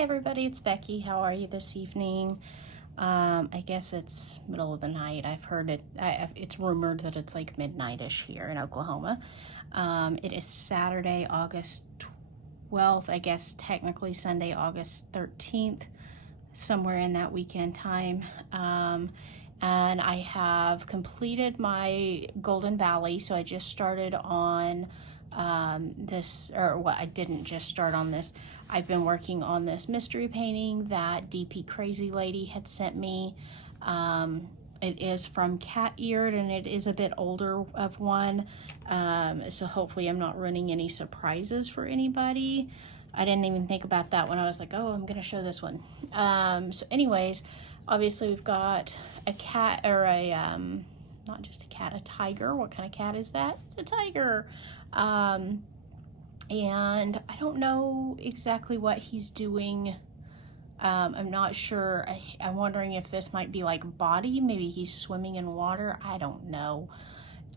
Hey everybody, it's Becky. How are you this evening? I guess it's middle of the night. I've heard it, it's rumored that it's like midnight-ish here in Oklahoma. It is Saturday, August 12th, I guess technically Sunday, August 13th, somewhere in that weekend time. And I have completed my Golden Valley, so I just started on I didn't just start on this. I've been working on this mystery painting that DP Crazy Lady had sent me. It is from Cat Eared, and it is a bit older of one. So hopefully I'm not ruining any surprises for anybody. I didn't even think about that when I was like, oh, I'm gonna show this one. So anyways, obviously we've got a cat, or a, not just a cat, a tiger. What kind of cat is that? It's a tiger. And I don't know exactly what he's doing. I'm not sure. I'm wondering if this might be like body. Maybe he's swimming in water. I don't know.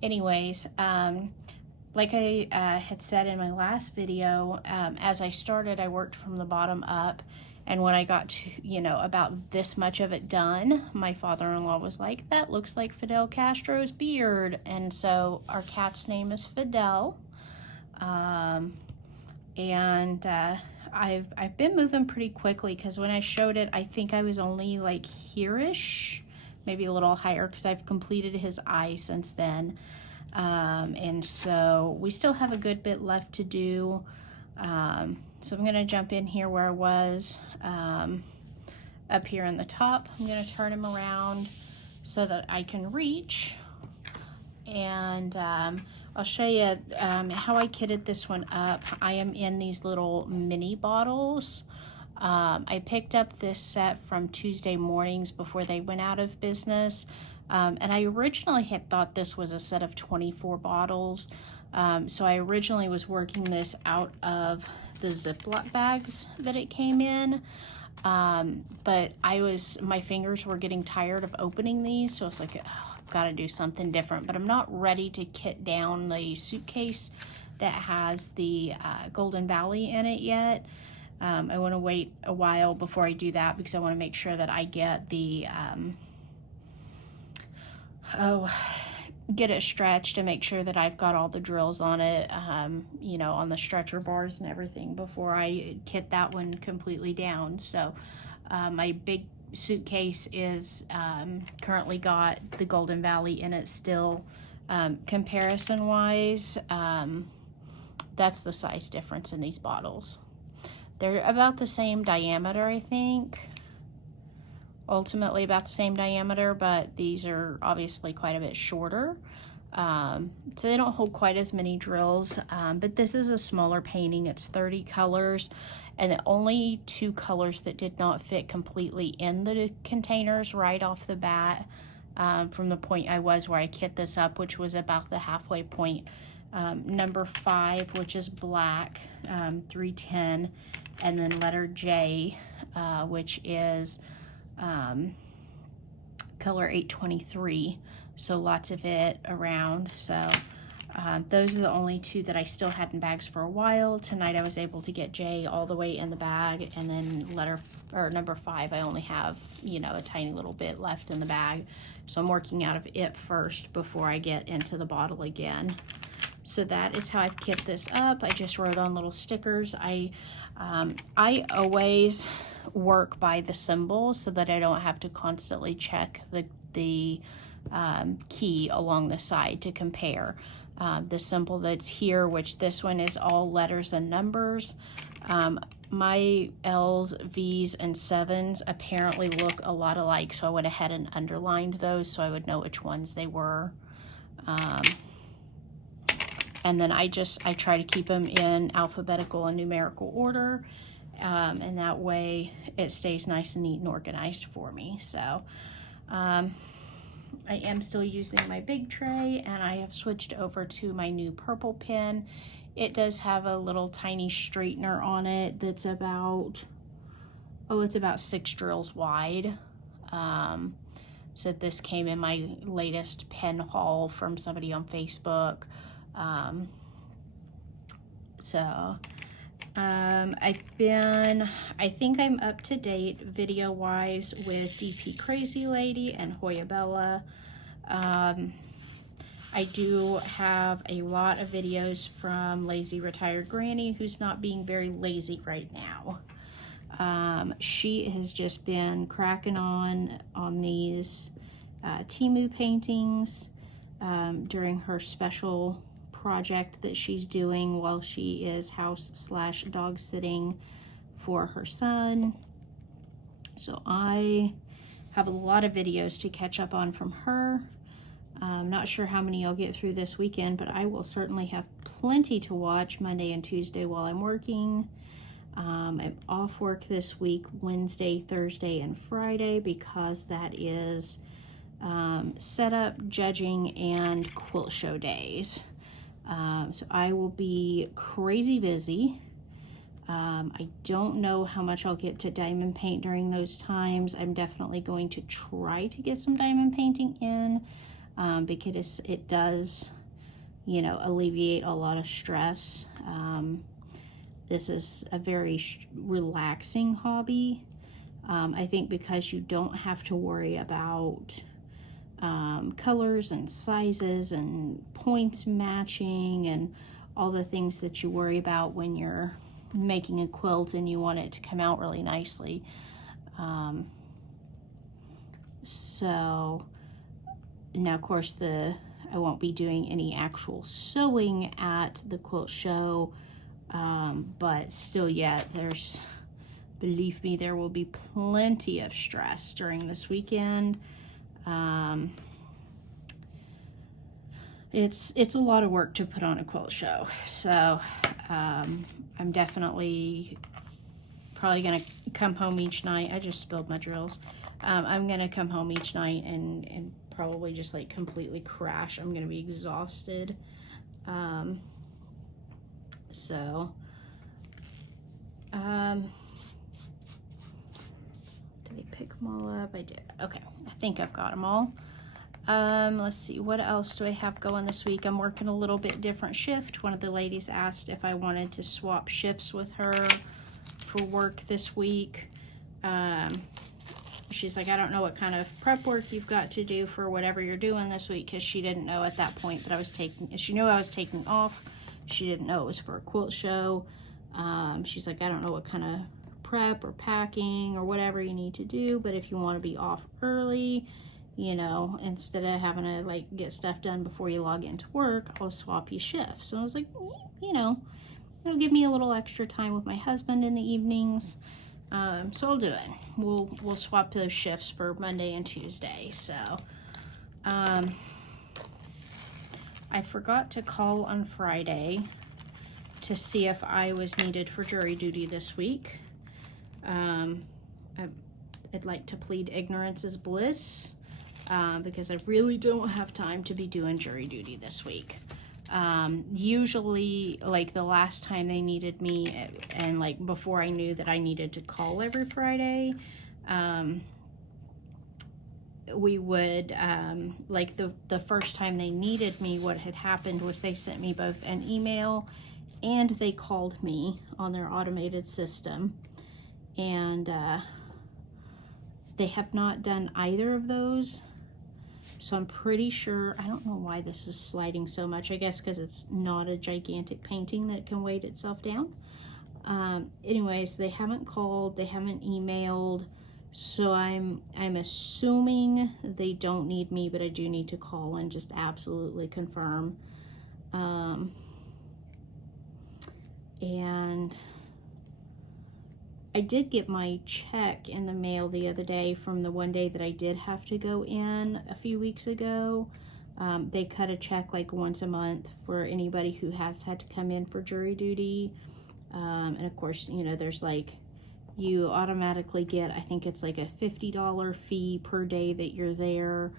Anyways, like I had said in my last video, as I started, I worked from the bottom up. And when I got to, about this much of it done, my father-in-law was like, that looks like Fidel Castro's beard. And so our cat's name is Fidel. I've been moving pretty quickly, because when I showed it, I think I was only like here-ish, maybe a little higher, because I've completed his eye since then. And so we still have a good bit left to do. So I'm going to jump in here where I was, up here in the top. I'm going to turn him around so that I can reach, and I'll show you how I kitted this one up. I am in these little mini bottles. I picked up this set from Tuesday Mornings before they went out of business. And I originally had thought this was a set of 24 bottles. So I originally was working this out of the Ziploc bags that it came in. But my fingers were getting tired of opening these. So it's like, oh, I've got to do something different. But I'm not ready to kit down the suitcase that has the Golden Valley in it yet. I want to wait a while before I do that, because I want to make sure that I get the, get it stretched and make sure that I've got all the drills on it, on the stretcher bars and everything before I kit that one completely down. So my big suitcase is currently got the Golden Valley in it still. Comparison wise, that's the size difference in these bottles. They're about the same diameter, I think. Ultimately about the same diameter, but these are obviously quite a bit shorter. So they don't hold quite as many drills, but this is a smaller painting. It's 30 colors, and the only 2 colors that did not fit completely in the containers right off the bat, from the point I was where I kit this up, which was about the halfway point. Number 5, which is black, 310, and then letter J, which is color 823, so lots of it around. So those are the only 2 that I still had in bags for a while. Tonight I was able to get J all the way in the bag, and then number 5 I only have a tiny little bit left in the bag, so I'm working out of it first before I get into the bottle again. So that is how I've kit this up. I just wrote on little stickers. I always work by the symbol so that I don't have to constantly check the key along the side to compare. The symbol that's here, which this one is all letters and numbers. My L's, V's, and 7s apparently look a lot alike, so I went ahead and underlined those so I would know which ones they were. And then I try to keep them in alphabetical and numerical order, and that way it stays nice and neat and organized for me. So I am still using my big tray, and I have switched over to my new purple pen. It does have a little tiny straightener on it that's about 6 drills wide. So this came in my latest pen haul from somebody on Facebook. I think I'm up to date video-wise with DP Crazy Lady and Hoya Bella. I do have a lot of videos from Lazy Retired Granny, who's not being very lazy right now. She has just been cracking on these Temu paintings during her special project that she's doing while she is house/dog sitting for her son. So I have a lot of videos to catch up on from her. I'm not sure how many I'll get through this weekend, but I will certainly have plenty to watch Monday and Tuesday while I'm working. I'm off work this week, Wednesday, Thursday, and Friday, because that is setup, judging, and quilt show days. So I will be crazy busy. I don't know how much I'll get to diamond paint during those times. I'm definitely going to try to get some diamond painting in, because it does, you know, alleviate a lot of stress. This is a very relaxing hobby. I think because you don't have to worry about colors and sizes and points matching and all the things that you worry about when you're making a quilt and you want it to come out really nicely. So now, of course, I won't be doing any actual sewing at the quilt show, but still yet, believe me, there will be plenty of stress during this weekend. It's a lot of work to put on a quilt show, so I'm definitely probably gonna come home each night. I just spilled my drills. I'm gonna come home each night and probably just like completely crash. I'm gonna be exhausted. Did I pick them all up? I did. Okay, I think I've got them all. Let's see, what else do I have going this week? I'm working a little bit different shift. One of the ladies asked if I wanted to swap shifts with her for work this week. She's like, I don't know what kind of prep work you've got to do for whatever you're doing this week, because she didn't know at that point that I was taking, she knew I was taking off. She didn't know it was for a quilt show. She's like, I don't know what kind of prep or packing or whatever you need to do, but if you want to be off early, you know, instead of having to like get stuff done before you log into work, I'll swap you shifts. So I was like, you know, it'll give me a little extra time with my husband in the evenings. So I'll do it. We'll swap those shifts for Monday and Tuesday. So I forgot to call on Friday to see if I was needed for jury duty this week. I'd like to plead ignorance is bliss, because I really don't have time to be doing jury duty this week. Usually, like the last time they needed me, and like before I knew that I needed to call every Friday, we would, like the first time they needed me, what had happened was they sent me both an email and they called me on their automated system, and they have not done either of those. So I'm pretty sure, I don't know why this is sliding so much. I guess because it's not a gigantic painting that can weight itself down. Anyways, they haven't called, they haven't emailed, so I'm assuming they don't need me, but I do need to call and just absolutely confirm. And I did get my check in the mail the other day from the one day that I did have to go in a few weeks ago. They cut a check like once a month for anybody who has had to come in for jury duty. And of course, you know, there's like, you automatically get, I think it's like a $50 fee per day that you're there.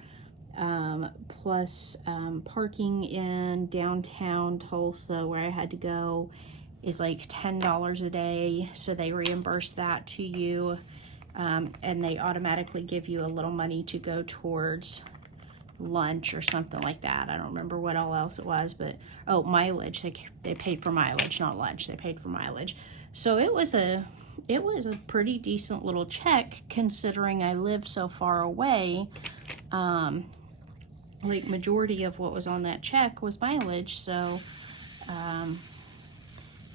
Plus parking in downtown Tulsa where I had to go is like $10 a day, so they reimburse that to you, and they automatically give you a little money to go towards lunch or something like that. I don't remember what all else it was, but oh, mileage. They paid for mileage, not lunch. They paid for mileage. So it was a pretty decent little check considering I live so far away. Like majority of what was on that check was mileage. So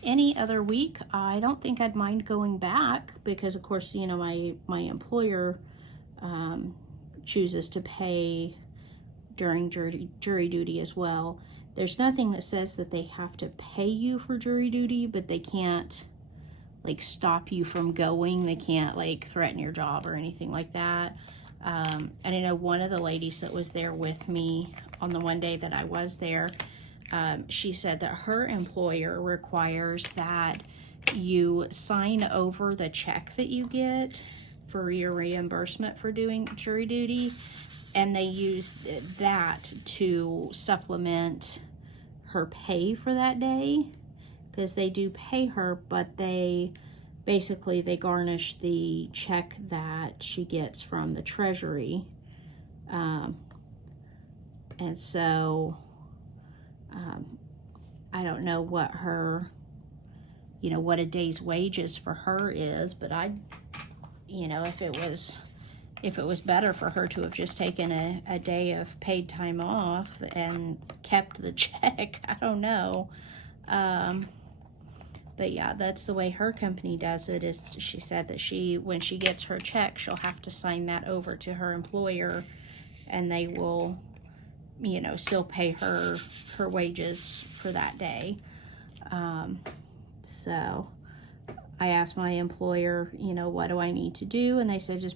any other week, I don't think I'd mind going back because of course, you know, my employer chooses to pay during jury duty as well. There's nothing that says that they have to pay you for jury duty, but they can't like stop you from going. They can't like threaten your job or anything like that. And I know one of the ladies that was there with me on the one day that I was there, she said that her employer requires that you sign over the check that you get for your reimbursement for doing jury duty, and they use that to supplement her pay for that day, because they do pay her, but they garnish the check that she gets from the Treasury. And so I don't know what her, you know, what a day's wages for her is, but you know, if it was better for her to have just taken a day of paid time off and kept the check, I don't know. But yeah, that's the way her company does it. Is she said that when she gets her check, she'll have to sign that over to her employer, and they will, you know, still pay her wages for that day. So I asked my employer, you know, what do I need to do? And they said, just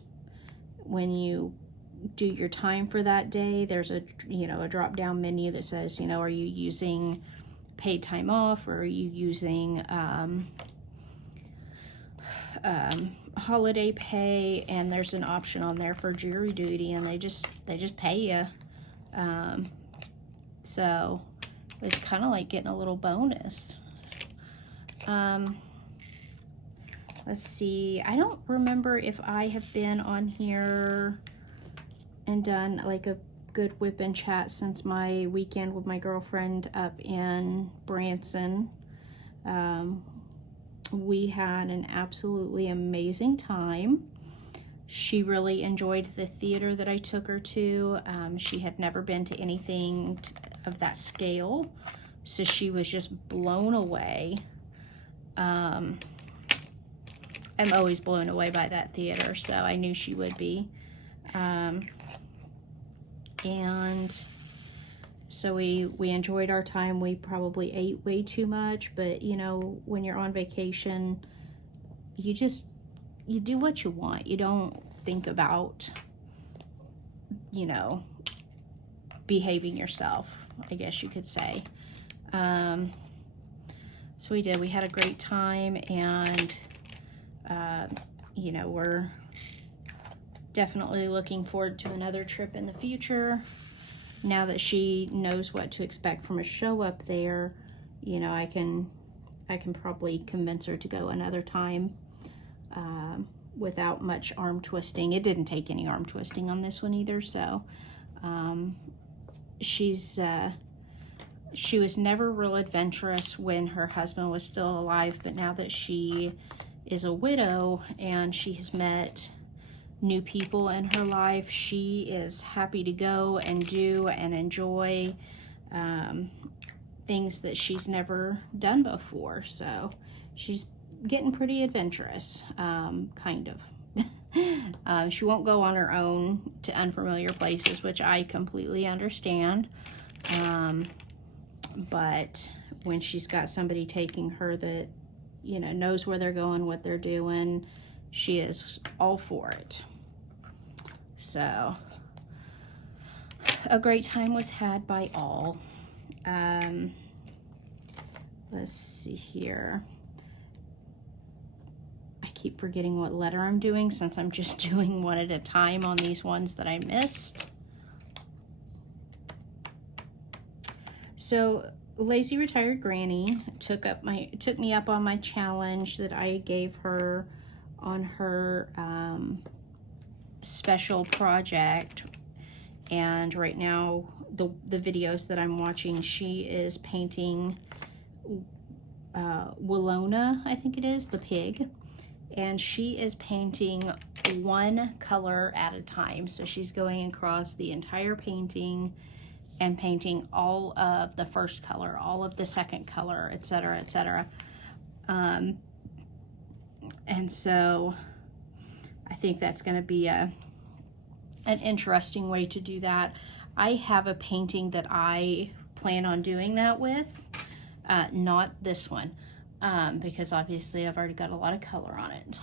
when you do your time for that day, there's a drop down menu that says, you know, are you using paid time off, or are you using holiday pay? And there's an option on there for jury duty, and they just pay you. So it's kind of like getting a little bonus. Let's see, I don't remember if I have been on here and done like a good whip and chat since my weekend with my girlfriend up in Branson. We had an absolutely amazing time. She really enjoyed the theater that I took her to. She had never been to anything of that scale, so she was just blown away. I'm always blown away by that theater, so I knew she would be. And so we enjoyed our time. We probably ate way too much, but you know, when you're on vacation, you do what you want. You don't think about, you know, behaving yourself, I guess you could say. So we did. We had a great time, and you know, we're definitely looking forward to another trip in the future. Now that she knows what to expect from a show up there, you know, I can probably convince her to go another time without much arm twisting. It didn't take any arm twisting on this one either, so she was never real adventurous when her husband was still alive, but now that she is a widow and she has met new people in her life, she is happy to go and do and enjoy things that she's never done before. So she's getting pretty adventurous, kind of. She won't go on her own to unfamiliar places, which I completely understand. But when she's got somebody taking her that, you know, knows where they're going, what they're doing, she is all for it. So a great time was had by all. Let's see here. I keep forgetting what letter I'm doing since I'm just doing one at a time on these ones that I missed. So Lazy Retired Granny took me up on my challenge that I gave her on her special project, And right now, the videos that I'm watching, she is painting Willona, I think it is, the pig. And she is painting one color at a time. So she's going across the entire painting and painting all of the first color, all of the second color, etc., etc. And so I think that's going to be an interesting way to do that. I have a painting that I plan on doing that with, not this one, because obviously I've already got a lot of color on it.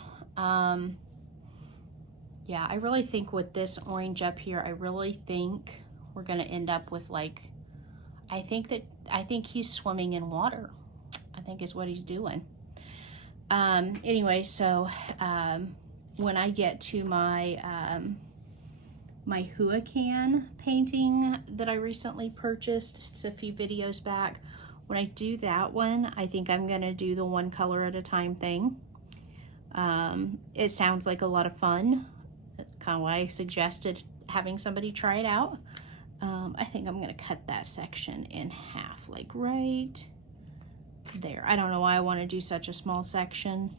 Yeah, I really think with this orange up here, I really think we're going to end up with, like, I think he's swimming in water, I think is what he's doing. Anyway, so when I get to my my Huacan painting that I recently purchased, it's a few videos back, when I do that one, I think I'm going to do the one color at a time thing. It sounds like a lot of fun. That's kind of why I suggested having somebody try it out. I think I'm going to cut that section in half, like right there. I don't know why I want to do such a small section.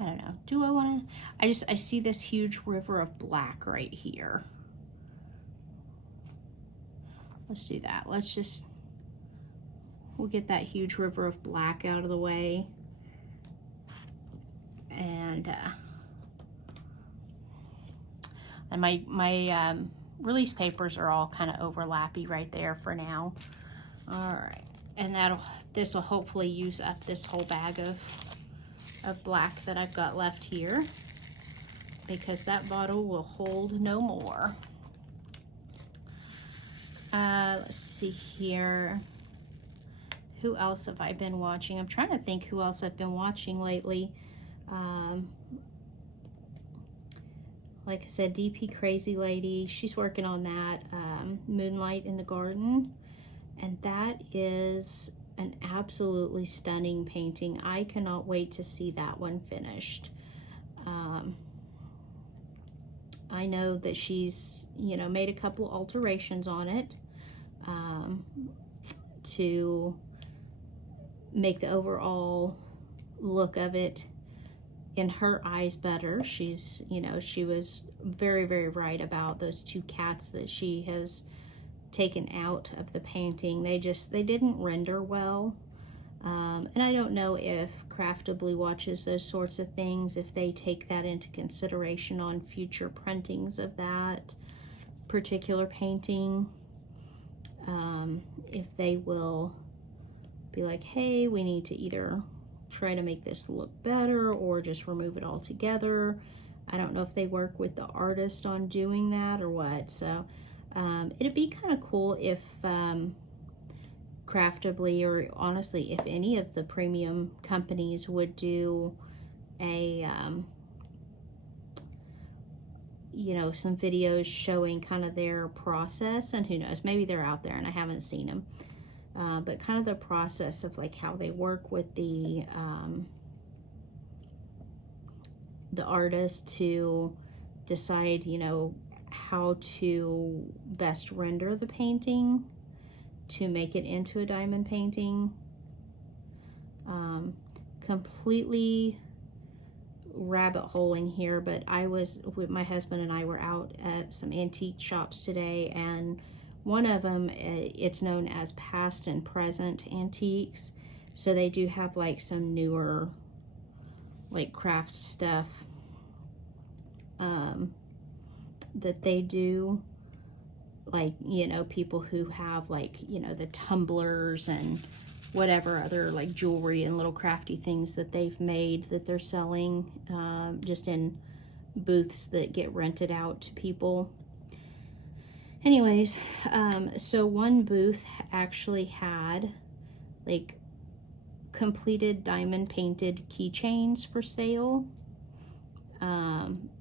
I don't know. Do I want to? I see this huge river of black right here. Let's do that. We'll get that huge river of black out of the way. And my release papers are all kind of overlappy right there for now. All right, and this will hopefully use up this whole bag of black that I've got left here, because that bottle will hold no more. Let's see here. Who else have I been watching? I'm trying to think who else I've been watching lately. Like I said, DP Crazy Lady, she's working on that, Moonlight in the Garden, and that is an absolutely stunning painting. I cannot wait to see that one finished. I know that she's, you know, made a couple alterations on it to make the overall look of it in her eyes better. She's, you know, she was very, very right about those two cats that she has taken out of the painting. They didn't render well. And I don't know if Craftably watches those sorts of things, if they take that into consideration on future printings of that particular painting. If they will be like, hey, we need to either try to make this look better or just remove it altogether. I don't know if they work with the artist on doing that or what. So it'd be kind of cool if Craftably, or honestly if any of the premium companies, would do a you know, some videos showing kind of their process, and who knows, maybe they're out there and I haven't seen them. But kind of the process of like how they work with the artist to decide, you know, how to best render the painting to make it into a diamond painting. Completely rabbit holing here, but my husband and I were out at some antique shops today, and one of them, it's known as past and present antiques. So they do have like some newer like craft stuff that they do. Like, you know, people who have like, you know, the tumblers and whatever other like jewelry and little crafty things that they've made that they're selling just in booths that get rented out to people. Anyways, so one booth actually had like completed diamond painted keychains for sale.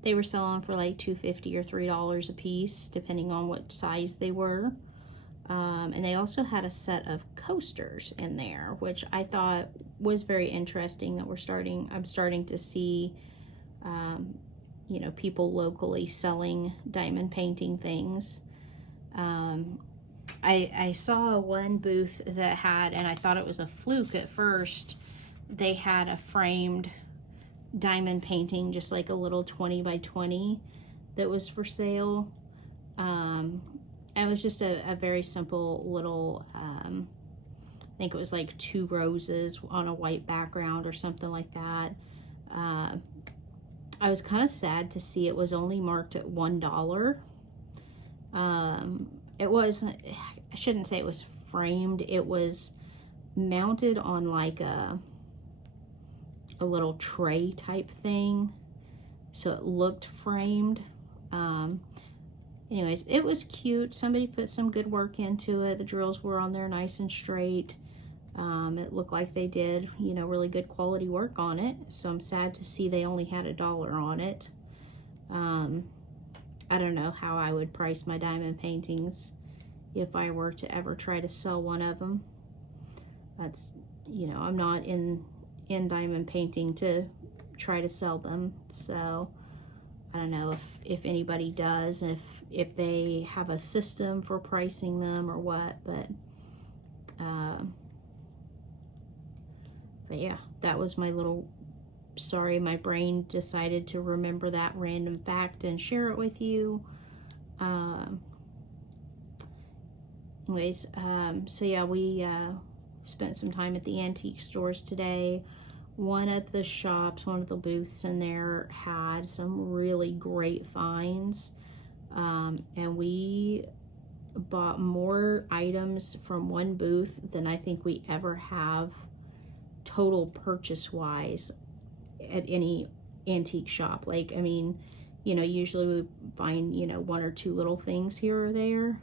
They were selling for like $2.50 or $3 a piece, depending on what size they were. And they also had a set of coasters in there, which I thought was very interesting, that I'm starting to see, you know, people locally selling diamond painting things. I saw one booth that had, and I thought it was a fluke at first, they had a framed diamond painting, just like a little 20 by 20 that was for sale. It was just a very simple little, I think it was like 2 roses on a white background or something like that. I was kind of sad to see it was only marked at $1. It was, I shouldn't say it was framed, it was mounted on like a little tray type thing, so it looked framed. Anyways, it was cute. Somebody put some good work into it. The drills were on there nice and straight. It looked like they did, you know, really good quality work on it. So I'm sad to see they only had $1 on it. I don't know how I would price my diamond paintings if I were to ever try to sell one of them. That's, you know, I'm not in diamond painting to try to sell them. So I don't know if anybody does, if they have a system for pricing them or what, but yeah, that was my little, sorry, my brain decided to remember that random fact and share it with you. Anyways, so yeah, we spent some time at the antique stores today. One of the shops, one of the booths in there had some really great finds, and we bought more items from one booth than I think we ever have total purchase wise at any antique shop. Like, I mean, you know, usually we find, you know, 1 or 2 little things here or there,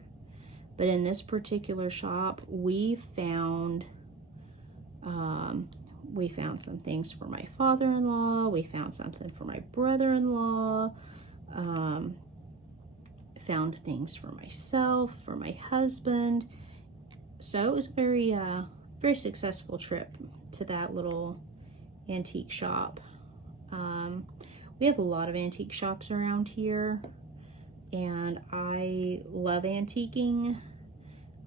but in this particular shop we found some things for my father-in-law, we found something for my brother-in-law, found things for myself, for my husband. So it was a very successful trip to that little antique shop. We have a lot of antique shops around here, and I love antiquing.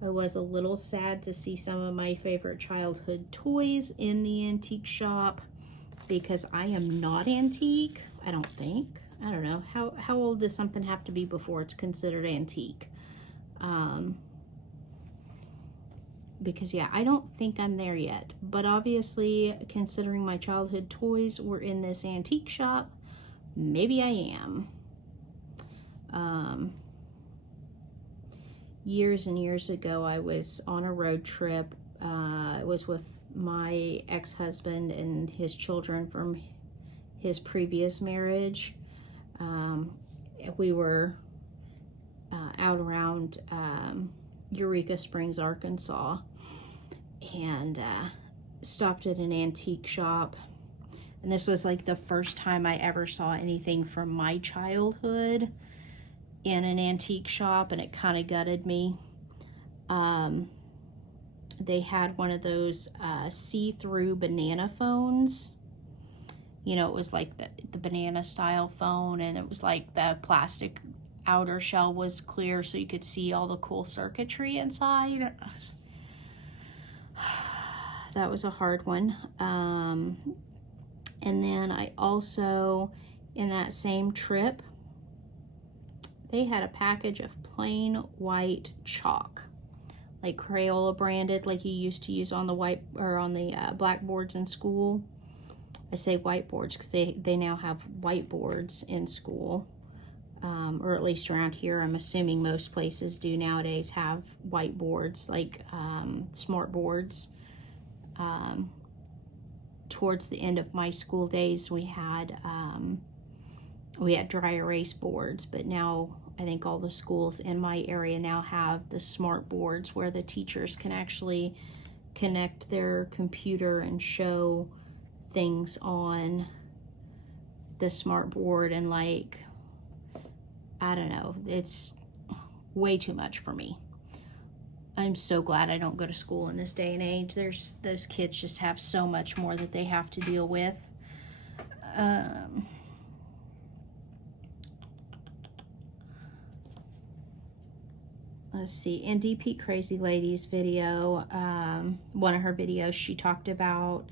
I was a little sad to see some of my favorite childhood toys in the antique shop because I am not antique, I don't think. I don't know. How old does something have to be before it's considered antique? Because yeah, I don't think I'm there yet. But obviously, considering my childhood toys were in this antique shop, maybe I am. Years and years ago, I was on a road trip. I was with my ex-husband and his children from his previous marriage. We were out around Eureka Springs, Arkansas, and stopped at an antique shop. And this was like the first time I ever saw anything from my childhood in an antique shop, and it kind of gutted me. They had one of those see-through banana phones. You know, it was like the banana style phone, and it was like the plastic outer shell was clear so you could see all the cool circuitry inside. That was a hard one. And then I also, in that same trip, they had a package of plain white chalk, like Crayola branded, like you used to use on the white or on the blackboards in school. I say whiteboards because they now have whiteboards in school, or at least around here. I'm assuming most places do nowadays have whiteboards, like smart boards. Towards the end of my school days, we had dry erase boards, but now I think all the schools in my area now have the smart boards where the teachers can actually connect their computer and show things on the smart board, and like, I don't know, it's way too much for me. I'm so glad I don't go to school in this day and age. Those kids just have so much more that they have to deal with. let's see, in DP Crazy Lady's video, one of her videos, she talked about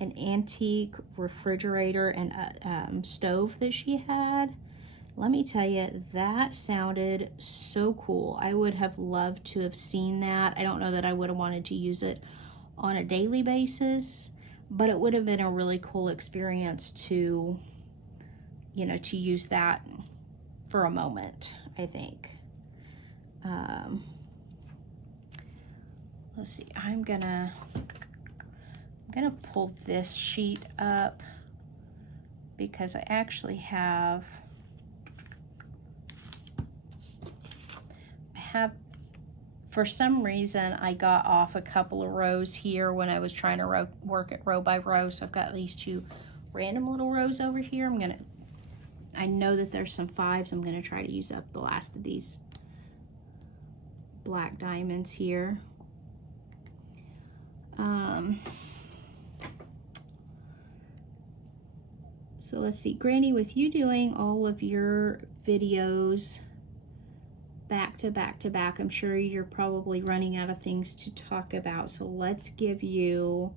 an antique refrigerator and a stove that she had. Let me tell you, that sounded so cool. I would have loved to have seen that. I don't know that I would have wanted to use it on a daily basis, but it would have been a really cool experience to, you know, to use that for a moment, I think. Let's see, I'm gonna pull this sheet up because I actually have for some reason I got off a couple of rows here when I was trying to work it row by row, so I've got these two random little rows over here. I know that there's some 5s. I'm gonna try to use up the last of these black diamonds here. So let's see, Granny, with you doing all of your videos back to back to back, I'm sure you're probably running out of things to talk about. So let's give you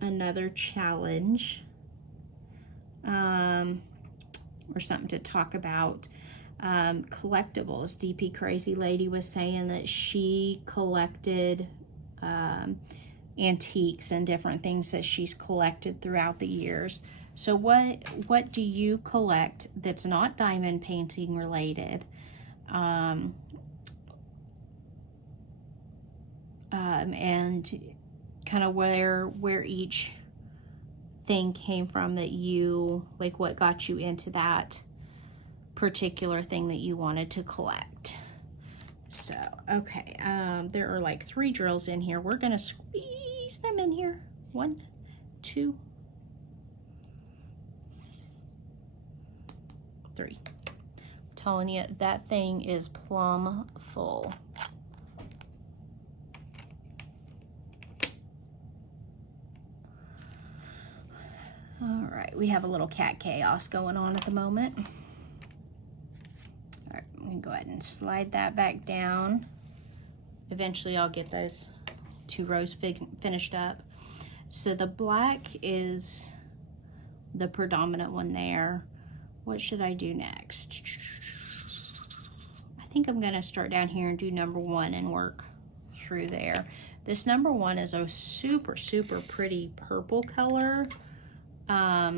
another challenge, or something to talk about. Collectibles. DP Crazy Lady was saying that she collected antiques and different things that she's collected throughout the years. So what do you collect that's not diamond painting related? And kind of where each thing came from that you, like what got you into that particular thing that you wanted to collect. So, okay, there are like 3 drills in here. We're gonna squeeze them in here. 1, 2, 3. I'm telling you, that thing is plumb full. All right, we have a little cat chaos going on at the moment. All right, I'm gonna go ahead and slide that back down. Eventually I'll get those 2 rows finished up. So the black is the predominant one there. What should I do next? I think I'm gonna start down here and do number 1 and work through there. This number 1 is a super, super pretty purple color. Let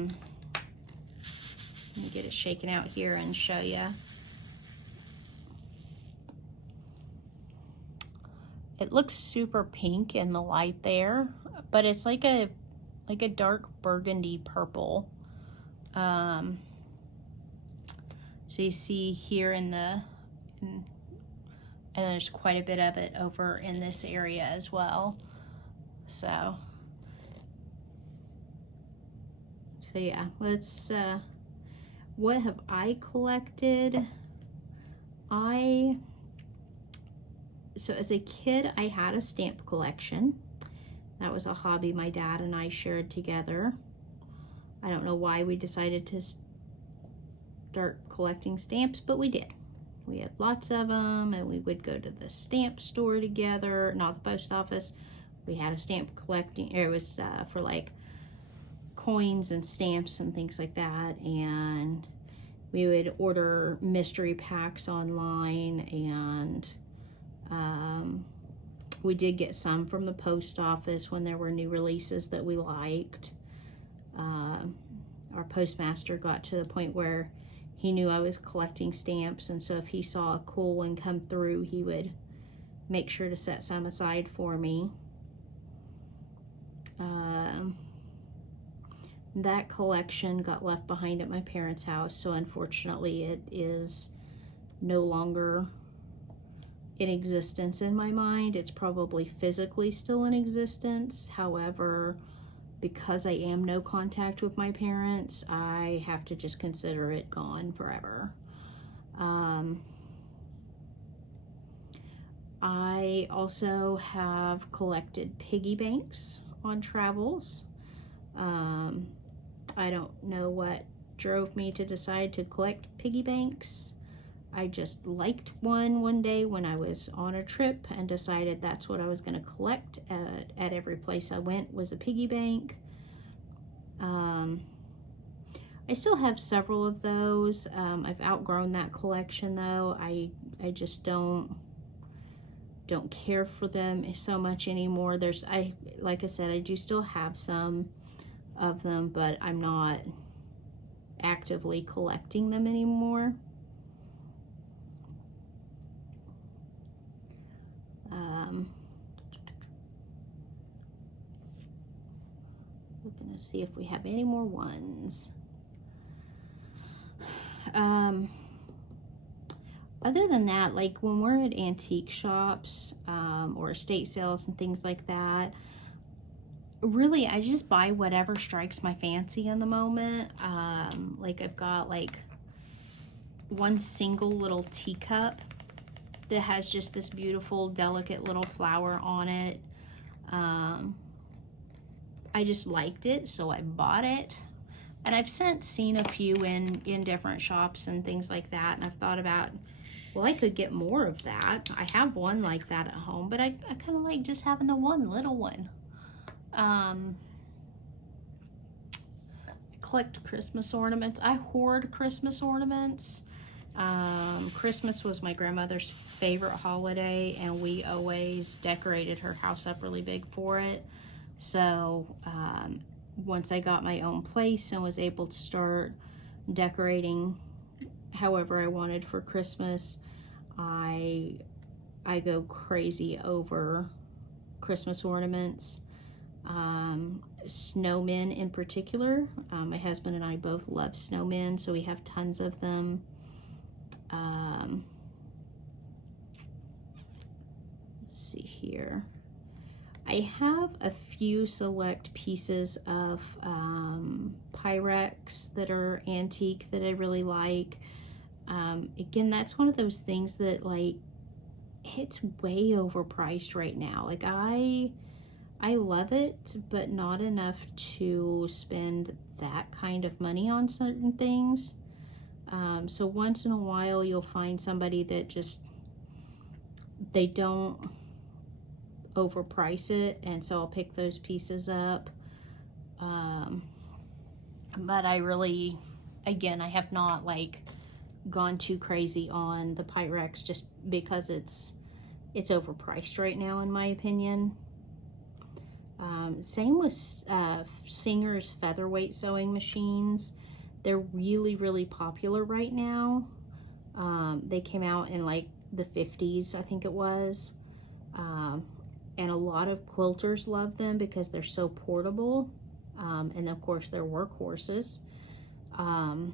me get it shaken out here and show you. It looks super pink in the light there, but it's like a dark burgundy purple. So you see here and there's quite a bit of it over in this area as well. So yeah, let's, what have I collected? So as a kid, I had a stamp collection. That was a hobby my dad and I shared together. I don't know why we decided to start collecting stamps, but we did. We had lots of them, and we would go to the stamp store together, not the post office. We had a stamp collecting, it was for like coins and stamps and things like that, and we would order mystery packs online, and we did get some from the post office when there were new releases that we liked. Our postmaster got to the point where he knew I was collecting stamps, and so if he saw a cool one come through, he would make sure to set some aside for me. That collection got left behind at my parents' house, so unfortunately it is no longer in existence in my mind. It's probably physically still in existence. However, because I am no contact with my parents, I have to just consider it gone forever. I also have collected piggy banks on travels. I don't know what drove me to decide to collect piggy banks. I just liked one day when I was on a trip and decided that's what I was going to collect at every place I went, was a piggy bank. I still have several of those. I've outgrown that collection though. I just don't care for them so much anymore. Like I said, I do still have some of them, but I'm not actively collecting them anymore. Looking to see if we have any more ones. Other than that, like when we're at antique shops or estate sales and things like that, really I just buy whatever strikes my fancy in the moment. Like I've got like one single little teacup that has just this beautiful delicate little flower on it. I just liked it, so I bought it. And I've since seen a few in different shops and things like that, and I've thought about, well, I could get more of that. I have one like that at home, but I kind of like just having the one little one. I collect Christmas ornaments. I hoard Christmas ornaments. Christmas was my grandmother's favorite holiday, and we always decorated her house up really big for it. So once I got my own place and was able to start decorating however I wanted for Christmas, I go crazy over Christmas ornaments. Snowmen in particular. My husband and I both love snowmen, so we have tons of them. Let's see here. I have a few select pieces of Pyrex that are antique that I really like. Again, that's one of those things that, like, it's way overpriced right now. Like, I love it, but not enough to spend that kind of money on certain things. So once in a while, you'll find somebody that just, they don't overprice it, and so I'll pick those pieces up. But I really, again, I have not like gone too crazy on the Pyrex just because it's overpriced right now, in my opinion. Same with Singer's featherweight sewing machines. They're really, really popular right now. They came out in like the 50s, I think it was. And a lot of quilters love them because they're so portable. And of course, they're workhorses. So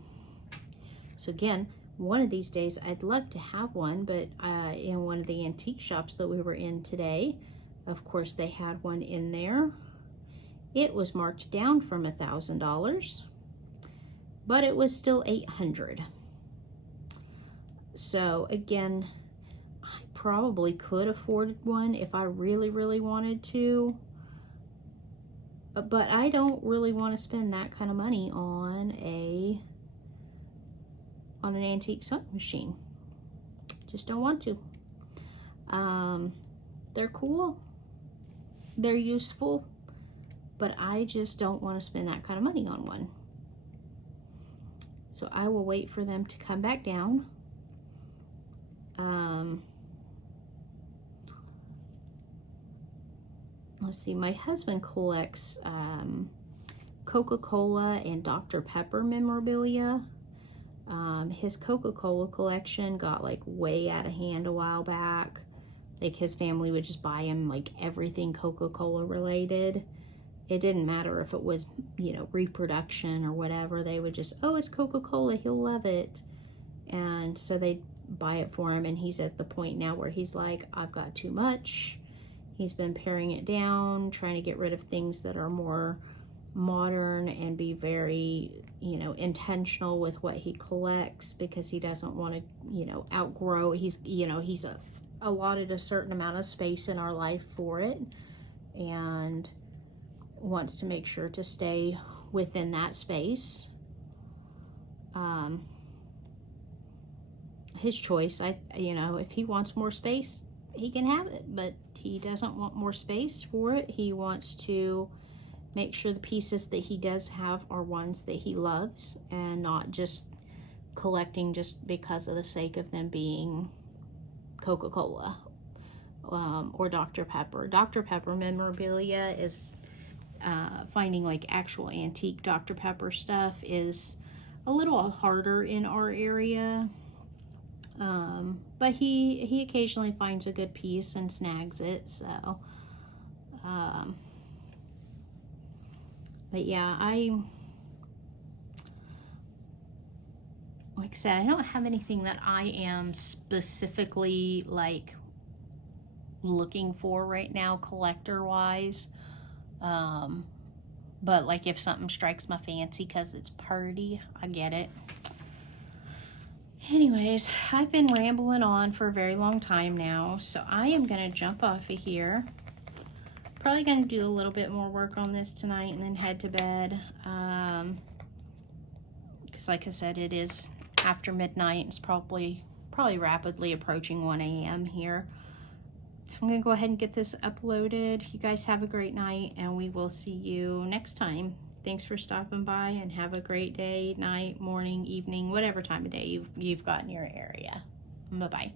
again, one of these days, I'd love to have one, but in one of the antique shops that we were in today, of course, they had one in there. It was marked down from $1,000, but it was still $800. So again, I probably could afford one if I really, really wanted to, but I don't really want to spend that kind of money on an antique sewing machine. Just don't want to. They're cool, they're useful, but I just don't want to spend that kind of money on one. So I will wait for them to come back down. Let's see, my husband collects Coca-Cola and Dr. Pepper memorabilia. His Coca-Cola collection got like way out of hand a while back. Like his family would just buy him like everything Coca-Cola related. It didn't matter if it was, you know, reproduction or whatever. They would just, oh, it's Coca-Cola, he'll love it. And so they'd buy it for him, and he's at the point now where he's like, I've got too much. He's been paring it down, trying to get rid of things that are more modern and be very, you know, intentional with what he collects, because he doesn't want to, you know, outgrow. He's allotted a certain amount of space in our life for it, and wants to make sure to stay within that space. his choice. You know, if he wants more space, he can have it, but he doesn't want more space for it. He wants to make sure the pieces that he does have are ones that he loves and not just collecting just because of the sake of them being Coca-Cola or Dr. Pepper. Dr. Pepper memorabilia is finding like actual antique Dr. Pepper stuff is a little harder in our area. But he occasionally finds a good piece and snags it, so but yeah, like I said, I don't have anything that I am specifically like looking for right now collector wise, but like if something strikes my fancy because it's pretty, I get it. Anyways, I've been rambling on for a very long time now, so I am going to jump off of here. Probably going to do a little bit more work on this tonight and then head to bed. Because like I said, it is after midnight. It's probably rapidly approaching 1 a.m. here. So I'm going to go ahead and get this uploaded. You guys have a great night, and we will see you next time. Thanks for stopping by, and have a great day, night, morning, evening, whatever time of day you've got in your area. Bye-bye.